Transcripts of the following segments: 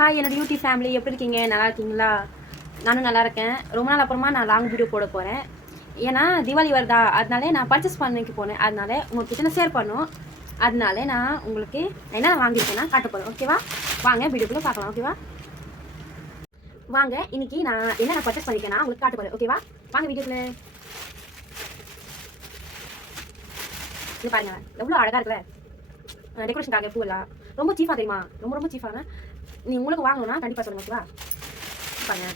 Hi என்னோட YouTube family எப்படி இருக்கீங்க? நல்லா இருக்கீங்களா? நானும் நல்லா இருக்கேன். ரொம்ப நாள் அப்புறமா நான் லாங் வீடியோ போட போகிறேன். ஏன்னா தீபாவளி வருதா, அதனால நான் பர்ச்சேஸ் பண்ணிக்க போனேன். அதனால உங்கள்கிட்ட ஷேர் பண்ணும். அதனால நான் உங்களுக்கு என்ன வாங்கியிருக்கேன்னா காட்ட போகிறேன். ஓகேவா? வாங்க வீடியோக்குள்ளே பார்க்கலாம். ஓகேவா? வாங்க இன்னைக்கு நான் என்ன பர்ச்சேஸ் பண்ணியிருக்கேன்னா உங்களுக்கு காட்ட போகிறேன். ஓகேவா? வாங்க வீடியோக்குள்ளே. இது பாருங்க எவ்வளோ அழகாக இருக்குல்ல, டெக்கரேஷனுக்காக பூவெல்லாம் ரொம்ப சீஃபாக தெரியுமா? ரொம்ப ரொம்ப சீஃபான நீ உங்களுக்கு வாங்கணும்னா கண்டிப்பாக சொல்லுங்க. ஓகேவா? பாருங்க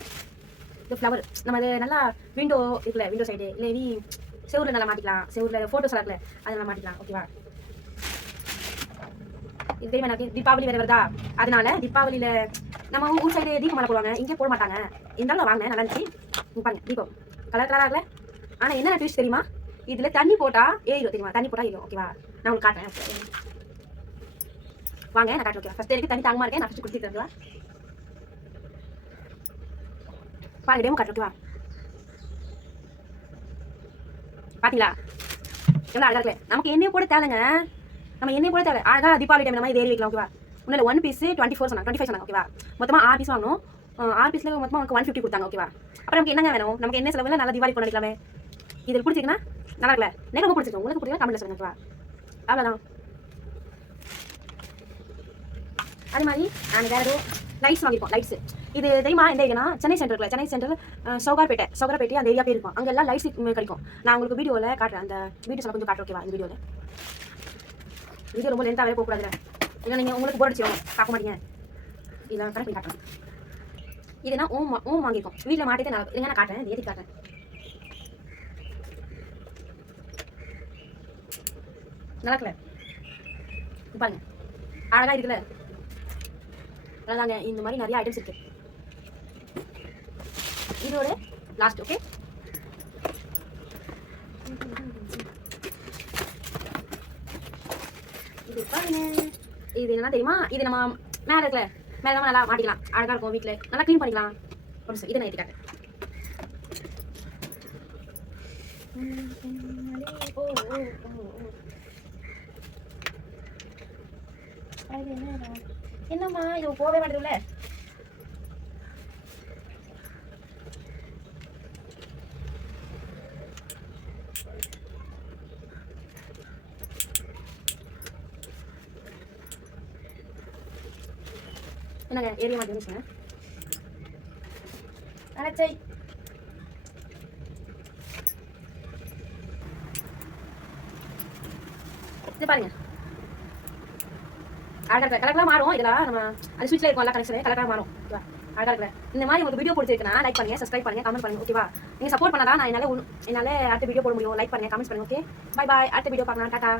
இந்த ஃப்ளவர் நம்ம அது நல்லா விண்டோ இருக்குல்ல, விண்டோ சைடு இல்லை நீ செவரில் நல்லா மாட்டிக்கலாம். செவரில் ஃபோட்டோஸ் இருக்குல்ல, அதை நல்லா மாட்டிக்கலாம். ஓகேவா? இது தெரியுமா எனக்கு தீபாவளி வேறு வருதா, அதனால தீபாவளியில் நம்ம ஊர் சைடு தீபம் மேலே போடுவாங்க, இங்கே போட மாட்டாங்க. இருந்தாலும் வாங்கினேன், நல்லா இருந்துச்சு. பாருங்க தீபம் கலர் கலராக இருக்குல்ல. ஆனால் என்ன ட்விஸ்ட் தெரியுமா, இதில் தண்ணி போட்டால் ஏறிடும் தெரியுமா? தண்ணி போட்டால் ஏறிடும். ஓகேவா? நான் உங்களுக்கு காட்டுறேன். வாங்க நான் காட்டுறேன். ஓகே, ஃபஸ்ட் எனக்கு தண்ணி தாங்கமா இருக்கேன், நான் ஃபஸ்ட்டு கொடுத்துருக்கேன். பாருங்க டேமோ காட்டுறேன். ஓகேவா? பார்த்தீங்களா எவ்வளோ அழகாக இருக்குல்ல. நமக்கு எண்ணெய் போட தேவைங்க, நம்ம எண்ணெய் போட தேவை. அழகாக தீபாவளி டைம் நம்ம இது ஏறி வைக்கலாம். ஓகேவா? ஒன்றில் 1 பீஸ் 24 சொன்னாங்க, 25 சொன்னாங்க. ஓகேவா? மொத்தமாக 6 பீஸ் வாங்கணும். 6 பீஸில் மொத்தமாக நமக்கு 150 கொடுத்தாங்க. ஓகேவா? அப்புறம் நமக்கு என்னங்க வேணும்? நமக்கு என்ன செலவில் நல்லா தீபாவளி கொண்டாடிக்கலாமே. இதில் பிடிச்சிங்கன்னா நல்லா இருக்கல, எனக்கு ரொம்ப பிடிச்சிருக்கும். உங்களுக்கு பிடிச்சா கமெண்ட்ல சொல்லுங்க. ஓகேவா? அவ்வளோதான். அது மாதிரி நாங்கள் வேறு ஏதோ லைட்ஸ் வாங்கியிருக்கோம். லைட்ஸ் இது தெரியுமா எந்த ஏரியானா, சென்னை சென்டரில், சென்னை சென்டர் சௌகார்பேட்டை அந்த ஏரியா பேர் இருக்கும். அங்கே எல்லாம் லைட்ஸ் கிடைக்கும். நான் உங்களுக்கு வீடியோவில் காட்டுறேன். அந்த வீடியோஸில் கொஞ்சம் காட்டுறேன். ஓகேவா? இந்த வீடியோவில் வீடியோ ரொம்ப லென்த்தாகவே போகக்கூடாதுல, இல்லை நீங்கள் உங்களுக்கு போர் அடிச்சிடும், பார்க்க மாட்டீங்க. இதை கரெக்ட் பண்ணி காட்டுறேன். இதுனா ஓம் வாங்கியிருக்கோம். வீட்டில் மாட்டிட்டு நான் எங்கே நான் காட்டுறேன், இது ஏற்றி காட்டுறேன். நல்லா இருக்குல்ல, பாருங்க அழகாக இருக்குல்ல. அதாங்க இந்த மாதிரி நிறைய ஐட்டம்ஸ் இருக்கு. இதோட லாஸ்ட். ஓகே, இது பாருங்க. இது என்ன தெரியுமா, இது நம்ம மேலே இருக்குல்ல, மேலே நம்ம நல்லா மாட்டிக்கலாம். அழகாக இருக்கும், வீட்டில் நல்லா க்ளீன் பண்ணிக்கலாம். ஒரு நிமிஷம் இதை நான் ஏற்றி காட்டேன். என்னம்மா இது போவே மாட்டேதுல்ல. என்னங்க ஏரிய மாட்டேங்குது அடைச்சை. இது பாருங்க அழகாக கலக்கெல்லாம் மாறும். இதெல்லாம் நம்ம அது ஸ்விட்சில் இருக்கும், எல்லாம் கனெக்ஷன் கலக்கெல்லாம் மாறும். ஓகேவா? அழகாக இருக்கிற இந்த மாதிரி உங்களுக்கு வீடியோ பிடிச்சிருக்குன்னா லைக் பண்ணுங்க, சப்ஸ்கிரைப் பண்ணுங்க, கமெண்ட் பண்ணுங்க. ஓகேவா? நீங்கள் சப்போர்ட் பண்ணாதான் நான் என்னால் அடுத்த வீடியோ போட முடியும். லைக் பண்ணுங்க, கமெண்ட் பண்ணுங்க. Okay, bye bye. அடுத்த வீடியோ பார்க்கலாம். டாடா.